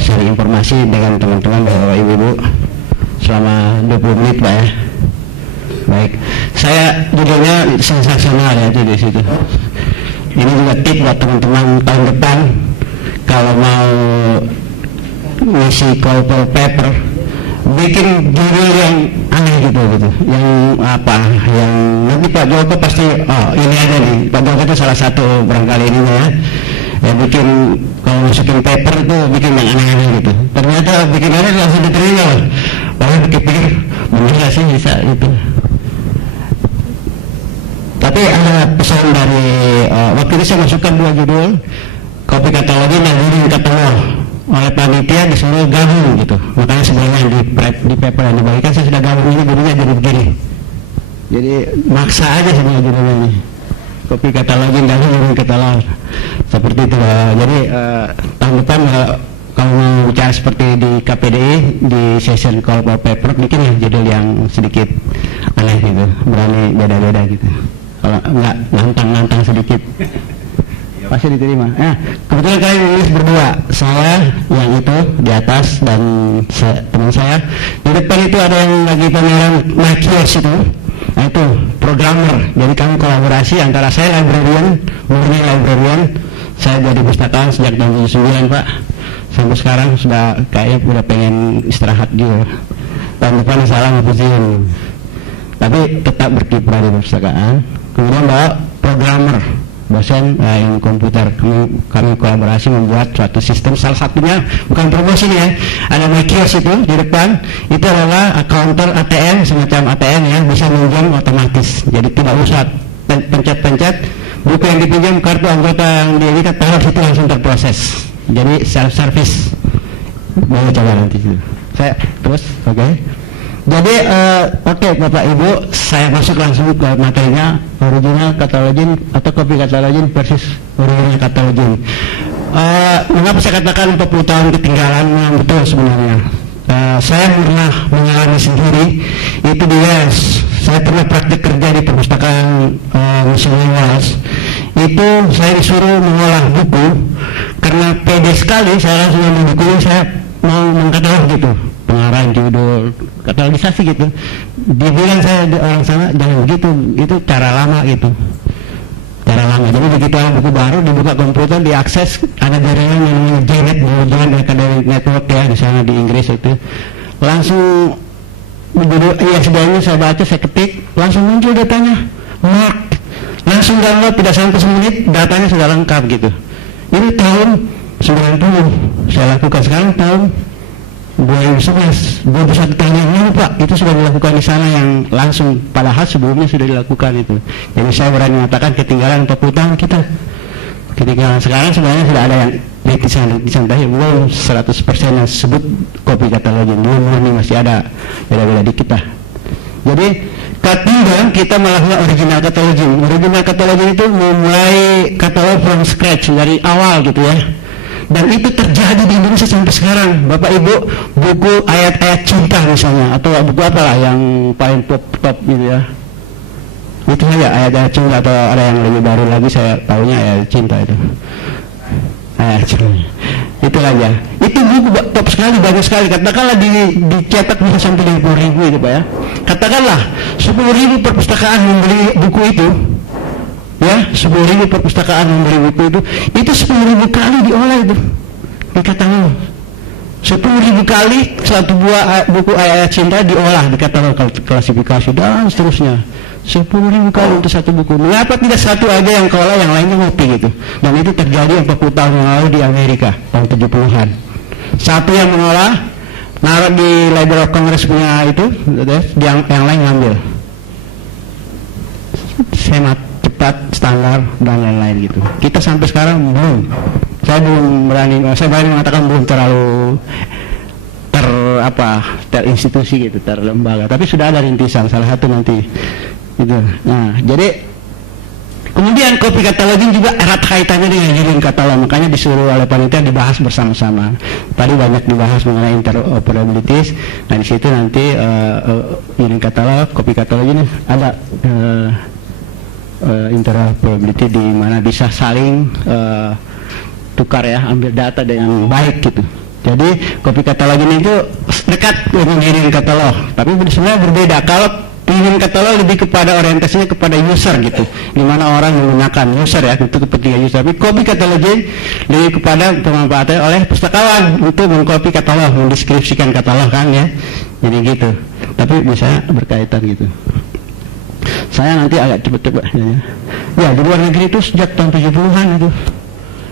sharing informasi dengan teman-teman Bapak Ibu selama 20 menit Pak ya. Baik, saya judulnya sensasional ya di situ. Ini juga tip buat teman-teman tahun depan kalau mau ngisi call for paper, bikin judul yang aneh gitu, yang apa, yang nanti Pak Joko pasti, oh ini ada nih, Pak Joko itu salah satu barangkali ini ya bikin kalau masukin paper itu bikin yang aneh-aneh gitu. Ternyata bikin aneh langsung diterima, orang pikir-pikir bener gak sih bisa gitu. Tapi ada pesan dari waktu itu saya masukkan 2 judul, kopi katalogi dan reading katalog. Oleh panitia disuruh gabung gitu, makanya sebenarnya di paper yang dibagikan saya sudah gabung ini judulnya jadi begini. Jadi maksa aja sebenarnya judulnya ini, kopi katalogi dan reading katalog seperti itu. Jadi tahun depan kalau mau bicara seperti di KPDI di session call for paper bikin ya judul yang sedikit aneh gitu, berani beda-beda gitu. Kalau enggak nantang-nantang sedikit pasti diterima. Kebetulan kalian menulis berdua, saya yang itu di atas dan teman saya di depan itu ada yang lagi pameran Makios itu, nah itu programmer. Jadi kami kolaborasi antara saya librarian, murni librarian, saya jadi pustakaan sejak tahun 79 Pak, sampai sekarang sudah kayaknya udah pengen istirahat juga. Tahun depan salah ngapusin, tapi tetap berkiprah di perpustakaan. Kemudian bawa programmer, dosen yang komputer, kami kolaborasi membuat suatu sistem, salah satunya bukan promosi nih ya, ada Makios itu di depan, itu adalah counter ATM, semacam ATM ya, bisa minjam otomatis, jadi tidak usah pencet-pencet, buku yang dipinjam, kartu anggota yang dilihat taruh situ langsung terproses, jadi self service. Mau coba nanti saya terus, oke. Jadi oke, Bapak Ibu, saya masuk langsung ke materinya, original cataloging atau copy cataloging versus original cataloging. Mengapa saya katakan 40 tahun ketinggalan? Yang betul sebenarnya. Saya pernah mengalami sendiri itu di US. Saya pernah praktik kerja di perpustakaan Museum US. Itu saya disuruh mengolah buku karena pede sekali saya langsung ambil buku, saya mau mengkatalog gitu, pengarang judul, katalogisasi gitu. Dibilang saya orang sana jangan begitu, itu cara lama gitu, cara lama. Jadi begitu ada buku baru dibuka komputer, diakses, ada jaringan yang namanya JNet, Jaringan Academic Network ya di sana di Inggris itu, langsung judul ISBN-nya saya baca, saya ketik, langsung muncul datanya, mark, langsung download, tidak sampai semenit datanya sudah lengkap gitu. Ini tahun 90 saya lakukan, sekarang tahun 2011, 21 tahun yang lalu Pak, itu sudah dilakukan di sana yang langsung, padahal sebelumnya sudah dilakukan itu. Jadi saya berani mengatakan ketinggalan 40 tahun kita. Ketinggalan. Sekarang sebenarnya sudah ada yang rintisan tapi belum 100% yang sebut kopi katalogi, belum, masih ada beda-beda dikit lah. Jadi ketimbang kita melakukan original katalogi. Original katalogi itu memulai katalog from scratch dari awal gitu ya. Dan itu terjadi di Indonesia sampai sekarang. Bapak Ibu, buku ayat-ayat cinta misalnya, atau buku apalah yang paling top gitu ya, itu saja ayat-ayat cinta, atau ada yang lebih baru lagi saya tahunya ayat cinta itu. Ayat cinta itu aja. Itu buku top sekali, bagus sekali. Katakanlah dicetak bisa sampai 20.000 itu Pak ya. Katakanlah 10.000 perpustakaan membeli buku itu ya, 10.000 perpustakaan membeli buku itu 10.000 kali diolah itu di katalog. 10.000 kali satu buah buku ayat cinta diolah di katalog, klasifikasi dan seterusnya. 10.000 kali untuk satu buku. Mengapa tidak satu aja yang keolah, yang lainnya ngopi gitu? Dan itu terjadi 40 tahun yang lalu di Amerika tahun 70-an. Satu yang mengolah, naruh di Library of Congress punya itu, yang lain ngambil. Hemat, cepat, standar dan lain-lain gitu. Kita sampai sekarang belum. Saya berani mengatakan belum terlalu terinstitusi gitu, terlembaga. Tapi sudah ada rintisan, salah satu nanti gitu. Nah, jadi kemudian kopi katalogi juga erat kaitannya dengan judul katalog, makanya disuruh oleh panitia dibahas bersama-sama. Tadi banyak dibahas mengenai interoperability. Nah di situ nanti judul katalog, kopi katalog ini ada interoperability di mana bisa saling tukar ya, ambil data dengan baik gitu. Jadi copy catalog ini itu dekat dengan hidden catalog, tapi sebenarnya berbeda. Kalau hidden catalog lebih kepada orientasinya kepada user gitu, dimana orang menggunakan user ya, itu kepentingan user. Tapi copy catalog lebih kepada pemanfaatan oleh pustakawan untuk mengcopy katalog, mendeskripsikan katalog kan ya. Jadi gitu. Tapi bisa berkaitan gitu. Saya nanti agak cepet-cepet ya, di luar negeri itu sejak tahun 70-an itu.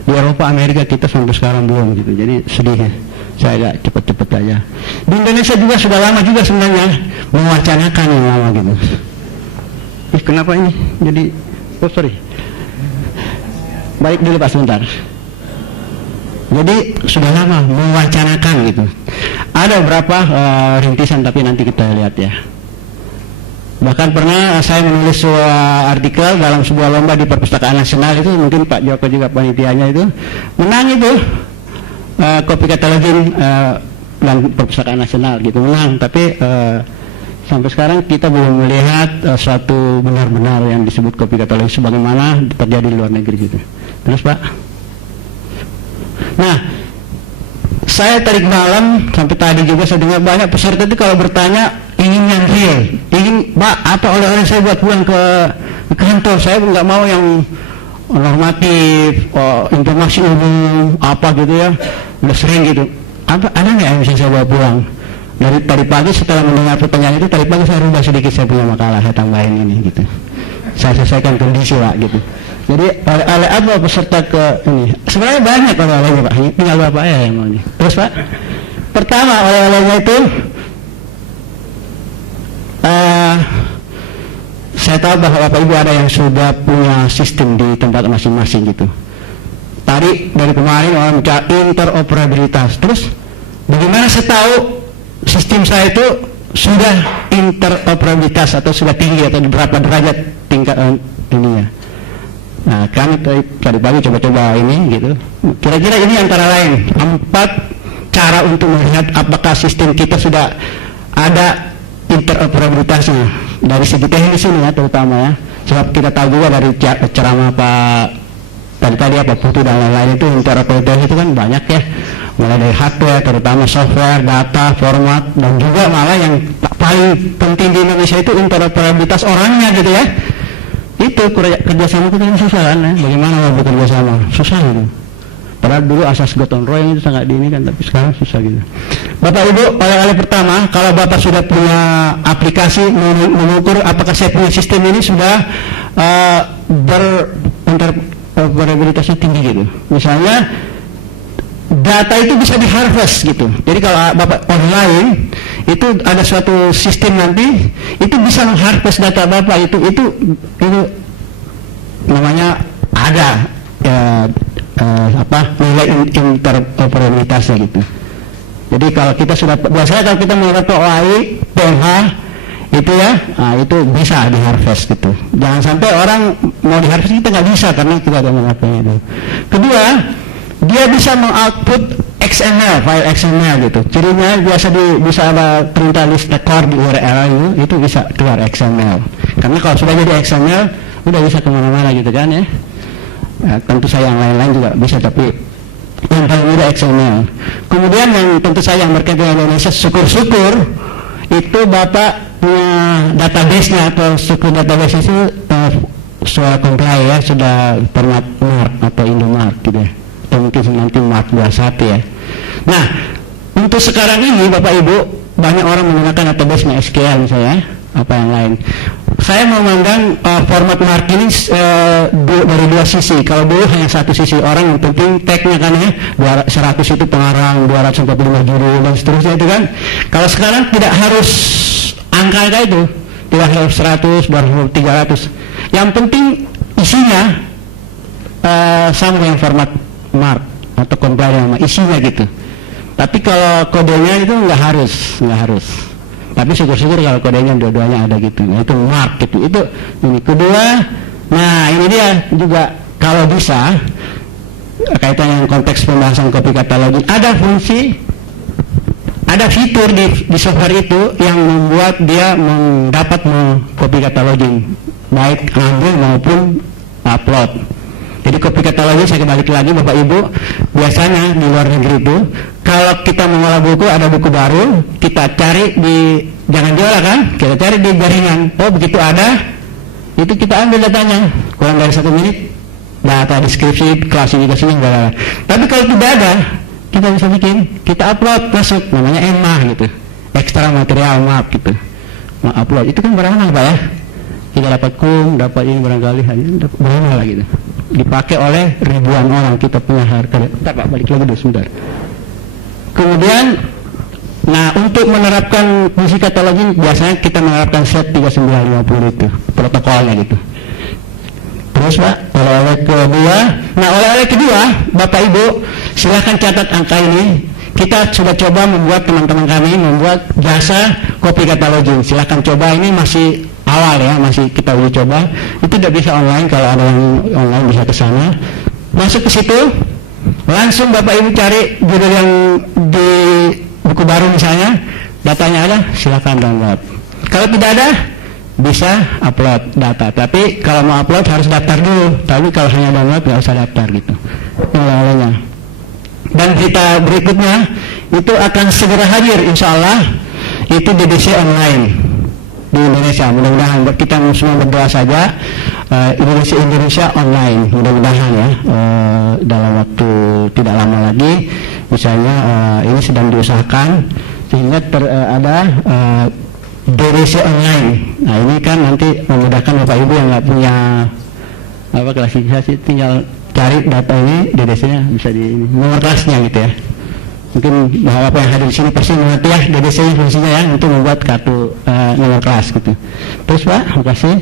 Di Eropa, Amerika kita sampai sekarang belum gitu. Jadi sedih ya. Saya agak cepet-cepet aja. Di Indonesia juga sudah lama juga sebenarnya mewacanakan yang lama gitu. Kenapa ini? Jadi, sorry. Balik dulu Pak sebentar. Jadi sudah lama mewacanakan gitu. Ada beberapa rintisan tapi nanti kita lihat ya. Bahkan pernah saya menulis sebuah artikel dalam sebuah lomba di Perpustakaan Nasional itu, mungkin Pak Joko juga panitianya itu, menang itu copy cataloging dan Perpustakaan Nasional gitu, menang. Tapi sampai sekarang kita belum melihat suatu benar-benar yang disebut copy cataloging sebagaimana terjadi di luar negeri gitu. Terus Pak, nah saya tarik malam sampai tadi juga saya dengar banyak peserta itu kalau bertanya ingin yang real, ingin Pak apa oleh-oleh saya buat pulang ke kantor, saya nggak mau yang normatif, informasi umum apa gitu ya, udah sering gitu. Apa ada nggak yang bisa saya bawa pulang? Dari tadi pagi setelah mendengar pertanyaan itu, tadi pagi saya rubah sedikit, saya punya makalah, saya tambahin ini gitu. Saya selesaikan kondisi Pak gitu. Jadi oleh apa peserta ke ini? Sebenarnya banyak oleh-olehnya Pak, tinggal Bapak ya yang mau ini. Terus Pak, pertama oleh-olehnya itu saya tahu bahwa Bapak Ibu ada yang sudah punya sistem di tempat masing-masing gitu. Tadi dari kemarin orang bicara interoperabilitas. Terus bagaimana saya tahu sistem saya itu sudah interoperabilitas atau sudah tinggi atau di berapa derajat tingkat ininya? Nah kami tadi pagi coba-coba ini gitu. Kira-kira ini antara lain 4 cara untuk melihat apakah sistem kita sudah ada interoperabilitasnya dari segi teknis ini ya terutama ya. Sebab kita tahu juga dari ceramah Pak tadi apa Putu dan lain-lain itu interoperabilitas itu kan banyak ya, mulai dari hardware terutama software, data, format, dan juga malah yang paling penting di Indonesia itu interoperabilitas orangnya gitu ya. Itu kerjasama kita yang susah kan ya. Bagaimana mau bekerja sama, susah gitu. Padahal dulu asas gotong royong itu sangat dini kan, tapi sekarang susah gitu. Bapak Ibu, oleh-oleh pertama, kalau Bapak sudah punya aplikasi mengukur apakah saya punya sistem ini sudah interoperabilitasnya tinggi gitu. Misalnya data itu bisa di-harvest gitu. Jadi kalau Bapak online itu ada suatu sistem nanti itu bisa mengharvest data Bapak itu namanya ada nilai interoperabilitasnya gitu. Jadi kalau kita sudah biasanya kalau kita menggunakan OAI, PMH itu ya, itu bisa di-harvest gitu. Jangan sampai orang mau di-harvest kita nggak bisa karena kita ada mengapa itu. Kedua, dia bisa mengoutput XML, file XML gitu. Cirinya bisa ada perintah list record di URL itu bisa keluar XML. Karena kalau sudah jadi XML, udah bisa kemana-mana gitu kan ya. Tentu saja yang lain-lain juga bisa, tapi yang paling mudah XML. Kemudian yang tentu saja yang berkaitan dengan Indonesia, syukur-syukur itu Bapak punya database-nya atau syukur database itu sudah comply ya, sudah format MARC atau Indomark gitu ya. Atau mungkin nanti MARC 21 ya. Nah, untuk sekarang ini Bapak Ibu banyak orang menggunakan database SQL misalnya, apa yang lain. Saya memandang format MARC ini dari dua sisi. Kalau dulu hanya satu sisi, orang yang penting tag-nya kan ya, 100 itu pengarang, 245 judul dan seterusnya itu kan. Kalau sekarang tidak harus angka itu, tidak harus 100, 200, 300. Yang penting isinya sama dengan format MARC atau comply sama isinya gitu. Tapi kalau kodenya itu nggak harus. Tapi syukur-syukur kalau kodenya dua-duanya ada gitu. Nah, itu MARC gitu. Itu ini kedua. Nah ini dia juga kalau bisa kaitan dengan konteks pembahasan copy cataloging, ada fungsi, ada fitur di software itu yang membuat dia dapat copy cataloging baik ambil maupun upload. Jadi kopi katalogin saya kembali lagi Bapak Ibu, biasanya di luar negeri itu kalau kita mengolah buku, ada buku baru, kita cari di, jangan jual kan, kita cari di jaringan. Oh begitu ada, itu kita ambil datanya, kurang dari 1 menit, data deskripsi, klasifikasi, segala. Tapi kalau tidak ada, kita bisa bikin, kita upload masuk, namanya EMA gitu, ekstra material map gitu, upload, itu kan barang apa ya? Kita dapat dapat ini barangkali hanya dapat berapa lah gitu, dipakai oleh ribuan orang, kita punya harga. Bentar Pak, balik lagi dulu sebentar. Kemudian, nah untuk menerapkan fungsi katalogin biasanya kita menerapkan set 3950 itu protokolnya gitu. Terus Pak, oleh-oleh kedua, nah oleh-oleh kedua Bapak Ibu silahkan catat angka ini. Kita sudah coba membuat, teman-teman kami membuat jasa kopi katalogin. Silahkan coba, ini masih awal ya, masih kita uji coba. Itu tidak bisa online, kalau ada yang online bisa ke sana. Masuk ke situ, langsung Bapak Ibu cari judul yang di buku baru misalnya, datanya ada, silahkan download. Kalau tidak ada, bisa upload data. Tapi kalau mau upload harus daftar dulu. Tapi kalau hanya download nggak usah daftar gitu. Oleh-olehnya. Dan berita berikutnya itu akan segera hadir, insya Allah itu DDC online di Indonesia. Mudah-mudahan kita semua berdoa saja, Indonesia online, mudah-mudahan ya, dalam waktu tidak lama lagi, misalnya ini sedang diusahakan sehingga ada DDC online. Nah ini kan nanti memudahkan Bapak Ibu yang nggak punya apa klasifikasi, tinggal cari data ini, DDC-nya bisa di ini, nomor kelasnya gitu ya. Mungkin Bapak yang hadir di sini pasti mengerti ya DDC-nya fungsinya ya untuk membuat kartu nomor kelas gitu. Terus Pak, makasih.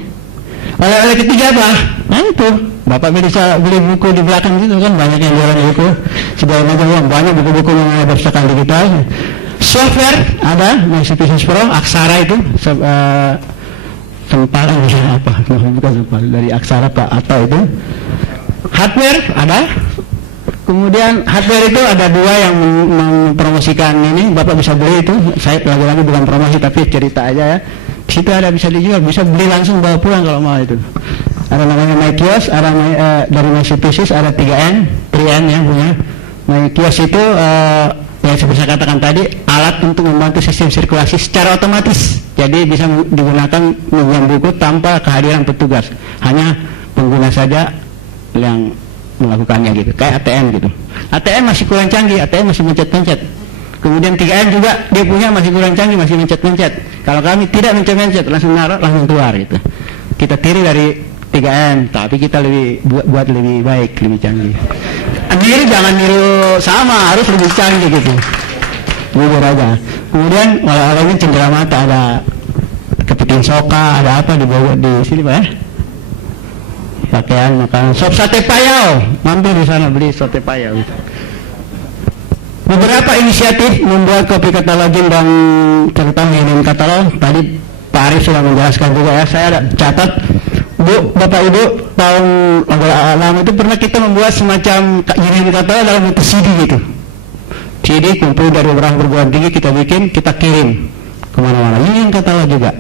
Oleh ketiga Pak, nah itu Bapak bisa beli buku di belakang gitu kan, banyak yang jualan buku, segala macam, banyak buku-buku mengenai perpustakaan digital. Software ada, Microsoft Pro, Aksara itu, Sempal apa? Bukan Sempal, dari Aksara Pak atau itu. Hardware ada, kemudian hardware itu ada 2 yang mempromosikan ini, Bapak bisa beli itu, saya lagi-lagi bukan promosi tapi cerita aja ya. Di situ ada bisa dijual, bisa beli langsung bawa pulang kalau mau itu. Ada namanya MyKios, ada dari MySpecies, ada 3N yang punya. MyKios itu yang seperti saya katakan tadi, alat untuk membantu sistem sirkulasi secara otomatis. Jadi bisa digunakan menjual buku tanpa kehadiran petugas, hanya pengguna saja yang melakukannya gitu, kayak ATM gitu. ATM masih kurang canggih, ATM masih mencet-mencet. Kemudian 3N juga dia punya masih kurang canggih, masih mencet-mencet. Kalau kami tidak mencet-mencet, langsung naruh, langsung keluar gitu. Kita tiru dari 3N, tapi kita lebih buat lebih baik, lebih canggih. Niru jangan niru sama, harus lebih canggih gitu. Jujur aja. Kemudian oleh-olehnya cendera mata, ada kepiting soka, ada apa di bawah di sini Pak ya? Pakaian, makanan, sop sate payau, mampir di sana beli sate payau. Beberapa inisiatif membuat kopi katalogin dan terutama ini katalog. Tadi Pak Arif sudah menjelaskan juga ya. Saya ada catat, Bu, Bapak Ibu, tahun lama itu pernah kita membuat semacam ini katalog dalam bentuk CD gitu. CD kumpul dari beberapa perguruan tinggi, kita bikin, kita kirim kemana-mana. Ini katalog juga.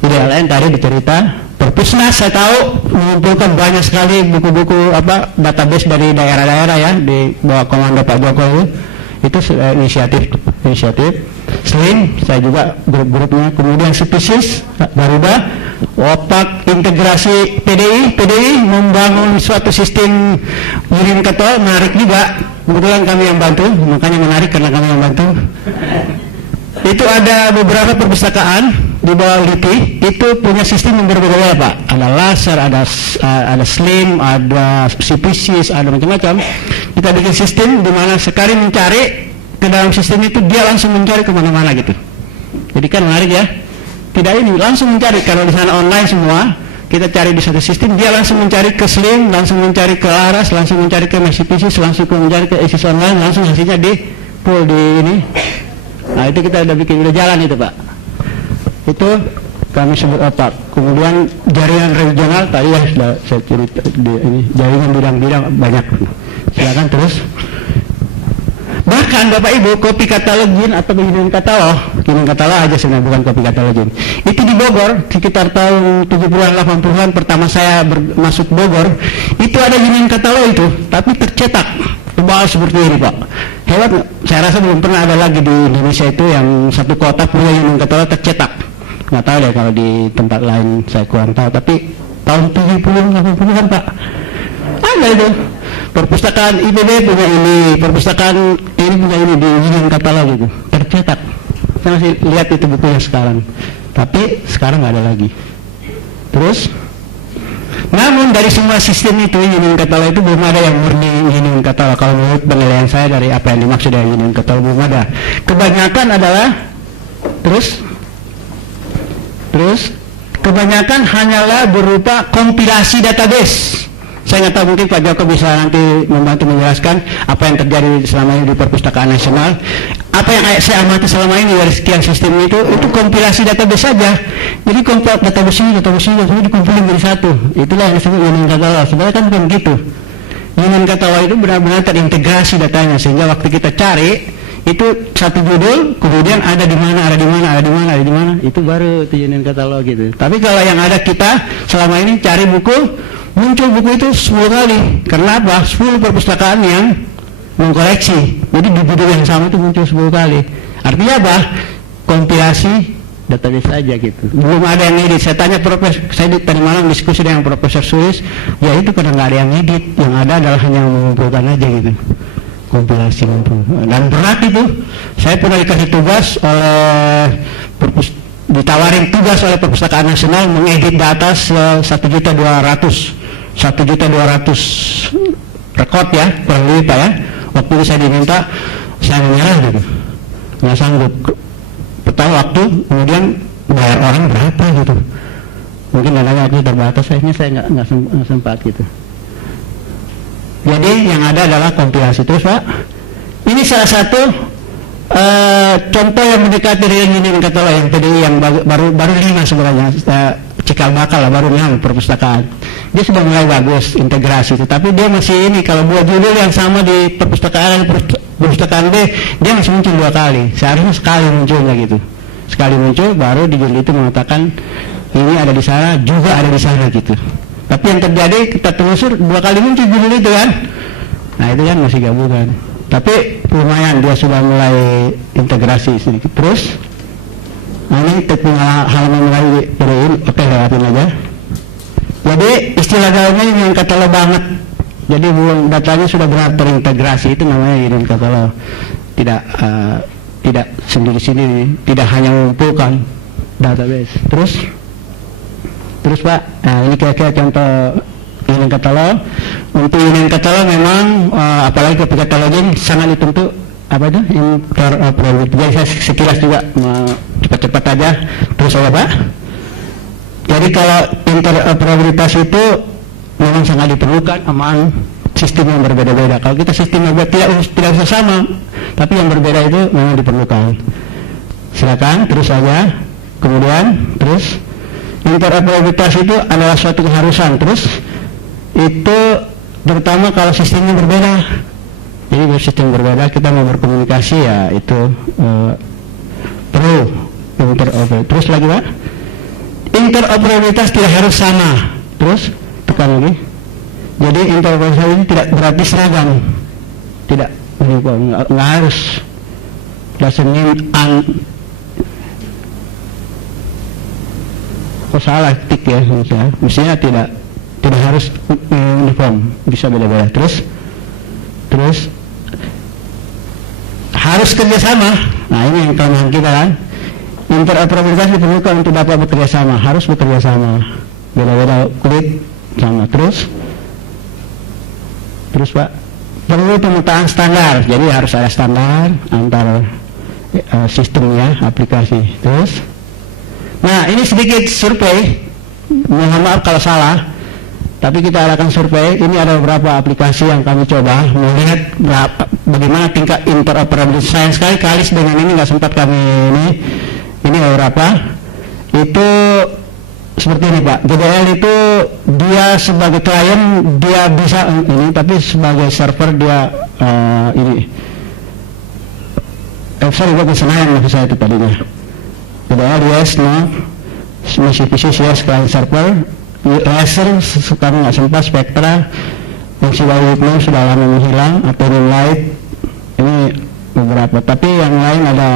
Jadi lain tadi dicerita. Perpusnas saya tahu mengumpulkan banyak sekali buku-buku database dari daerah-daerah ya, di bawah komando Pak Jokowi. Itu inisiatif. Selain saya juga grup-grupnya, kemudian Species, Garuda, Wapak, integrasi PDI membangun suatu sistem ngirim katalog, menarik juga. Kebetulan kami yang bantu, makanya menarik karena kami yang bantu. Itu ada beberapa perpustakaan di bawah LIPI itu punya sistem yang berbeda-beda Pak. Ada laser, ada slim, ada CPCs, ada macam-macam. Kita bikin sistem di mana sekali mencari ke dalam sistem itu dia langsung mencari kemana-mana gitu. Jadi kan menarik ya. Tidak ini langsung mencari, kalau di sana online semua. Kita cari di satu sistem, dia langsung mencari ke slim, langsung mencari ke laras, langsung mencari ke CPCs, langsung mencari ke ISIS online, langsung hasilnya di pull di ini. Nah itu kita udah bikin, udah jalan itu Pak. Itu kami sebut otak. Kemudian jaringan regional tadi ya sudah saya cerita ini, jaringan bidang-bidang banyak. Silakan terus. Bahkan Bapak Ibu, kopi katalogin atau bikin katalog union katalog aja sebenarnya, bukan kopi katalogin. Itu di Bogor sekitar tahun 70-an 80-an pertama saya masuk Bogor, itu ada union katalog itu, tapi tercetak tebal seperti ini Pak. Hebat, saya rasa belum pernah ada lagi di Indonesia itu yang satu kotak punya union katalog tercetak. Nggak tahu deh kalau di tempat lain, saya kurang tahu, tapi tahun 70-an Pak ada itu. Perpustakaan IPB punya ini, perpustakaan ini punya ini di union katalog itu tercetak. Saya masih lihat itu bukunya sekarang, tapi sekarang nggak ada lagi. Terus namun dari semua sistem itu union katalog itu belum ada yang murni union katalog. Kalau menurut penilaian saya dari apa yang dimaksud dari union katalog belum ada. Kebanyakan adalah terus kebanyakan hanyalah berupa kompilasi database. Saya nggak tahu, mungkin Pak Joko bisa nanti membantu menjelaskan apa yang terjadi selama ini di Perpustakaan Nasional. Apa yang saya amati selama ini dari sekian sistem itu kompilasi database saja. Jadi database ini dikumpulin jadi satu. Itulah yang disebut union katalog. Sebenarnya kan bukan gitu. Union katalog itu benar-benar terintegrasi datanya, sehingga waktu kita cari itu satu judul, kemudian ada di mana, itu baru itu union katalog gitu. Tapi kalau yang ada kita selama ini cari buku, muncul buku itu 10 kali. Karena apa? 10 perpustakaan yang mengkoleksi. Jadi di judul yang sama itu muncul 10 kali. Artinya apa? Kompilasi database saja gitu. Belum ada yang edit. Saya tanya saya tadi malam diskusi dengan Profesor Sulis, ya itu karena nggak ada yang edit. Yang ada adalah hanya mengumpulkan aja gitu. Kompilasi dan berat itu. Saya pernah dikasih tugas oleh ditawarin tugas oleh Perpustakaan Nasional mengedit data 1.200 rekod ya, kurang lebih Pak ya. Waktu itu saya diminta, saya menyerah gitu, nggak sanggup. Pertama waktu, kemudian bayar orang berapa gitu. Mungkin dananya aku terbatas, akhirnya saya nggak sempat gitu. Jadi yang ada adalah kompilasi. Terus Pak, ini salah satu contoh yang mendekati dengan union katalog yang PDI yang baru 5 sebenarnya, cikal bakal lah, baru 6 perpustakaan. Dia sudah mulai bagus integrasi, tetapi dia masih ini, kalau buat judul yang sama di perpustakaan B, dia masih muncul 2 kali. Seharusnya sekali munculnya gitu. Sekali muncul, baru di judul itu mengatakan ini ada di sana, juga ada di sana gitu. Tapi yang terjadi kita telusur 2 kali muncul judul itu kan. Nah itu kan masih gabungan. Tapi lumayan dia sudah mulai integrasi sedikit. Terus ini halaman mulai PDI, oke lewatin aja. Jadi istilah gaulnya union katalog banget. Jadi belum datanya sudah benar terintegrasi, itu namanya union katalog. Tidak sendiri-sendiri, tidak hanya mengumpulkan database. Terus Pak, nah ini kira-kira contoh union katalog. Untuk union katalog memang apalagi kopi katalogin sangat dituntut apa itu interoperability. Jadi saya sekilas juga cepat-cepat aja. Terus saya Pak, jadi kalau interoperabilitas itu memang sangat diperlukan aman sistem yang berbeda-beda. Kalau kita sistem yang tidak usah sama, tapi yang berbeda itu memang diperlukan. Silakan terus saja. Kemudian terus interoperabilitas itu adalah suatu keharusan. Terus itu terutama kalau sistemnya berbeda. Jadi kalau sistem berbeda kita mau berkomunikasi ya itu perlu interoperabilitas. Terus lagi Pak, interoperabilitas tidak harus sama. Terus tekan lagi. Jadi interoperabilitas ini tidak berarti seragam, tidak uniform, nggak harus. Doesn't mean salah tik ya, mestinya tidak harus uniform, bisa beda-beda. Terus harus kerjasama. Nah ini yang kelemahan kita kan. Interoperabilitas diperlukan untuk dapat bekerja sama, harus bekerja sama. Beda-beda kulit sama. Terus Pak, perlu pemetaan standar. Jadi harus ada standar antar sistemnya, aplikasi. Terus, nah ini sedikit survei. Mohon maaf kalau salah, tapi kita adakan survei. Ini ada beberapa aplikasi yang kami coba melihat bagaimana tingkat interoperabilitas. Sayang sekali Kalis dengan ini nggak sempat kami ini beberapa. Itu seperti ini Pak. GDL itu dia sebagai klien dia bisa ini, tapi sebagai server dia ini sorry bukan Senayan maksud saya itu tadinya. PDL yes no, misi PCS yes client server, laser sekarang nggak sempat, Spectra, fungsi Waywoodno sudah lama menghilang, atau Light ini beberapa, tapi yang lain ada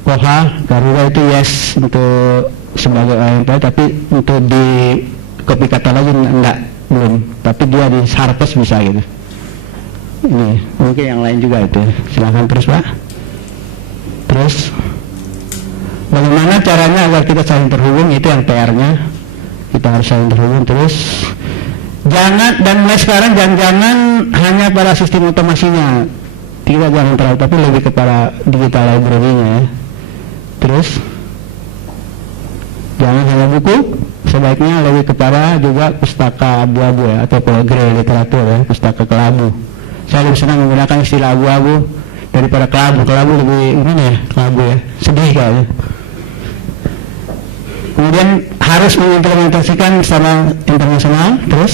Koha, Garuda itu yes untuk sebagai OMP, tapi untuk di copy catalog enggak, belum, tapi dia di Harvest bisa gitu. Ini mungkin yang lain juga itu, silahkan terus Pak. Terus bagaimana caranya agar kita saling terhubung, itu yang PR-nya, kita harus saling terhubung. Terus jangan, dan mulai sekarang jangan hanya pada sistem otomasinya, kita jangan terlalu, tapi lebih kepada digital library-nya ya. Terus jangan hanya buku, sebaiknya lebih kepada juga pustaka abu-abu ya, atau grey literatur ya, pustaka kelabu. Saya lebih senang menggunakan istilah abu-abu daripada kelabu. Kelabu lebih ini ya, kelabu ya, sedih kayaknya. Kemudian harus mengimplementasikan secara internasional. Terus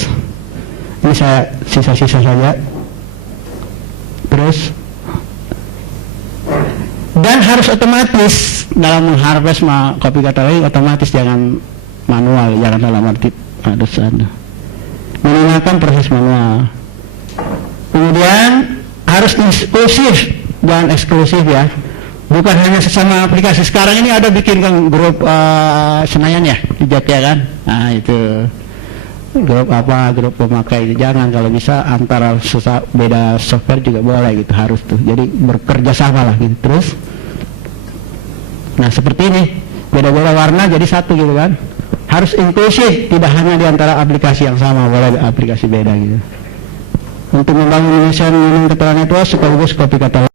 ini saya sisa-sisa saja. Terus dan harus otomatis dalam mengharvest copy catalog, otomatis, jangan manual, jangan dalam arti harus ada menggunakan proses manual. Kemudian harus inklusif, jangan eksklusif ya, bukan hanya sesama aplikasi. Sekarang ini ada bikin kan grup Senayan ya di Jogja kan, nah itu grup apa, grup pemakai itu jangan, kalau bisa antara beda software juga boleh gitu, harus tuh, jadi bekerja sama lah gitu. Terus nah seperti ini, beda-beda warna jadi satu gitu kan, harus inklusif, tidak hanya di antara aplikasi yang sama, boleh aplikasi beda gitu. Untuk membangun Indonesian Union Keterangan Network sekaligus copy catalog.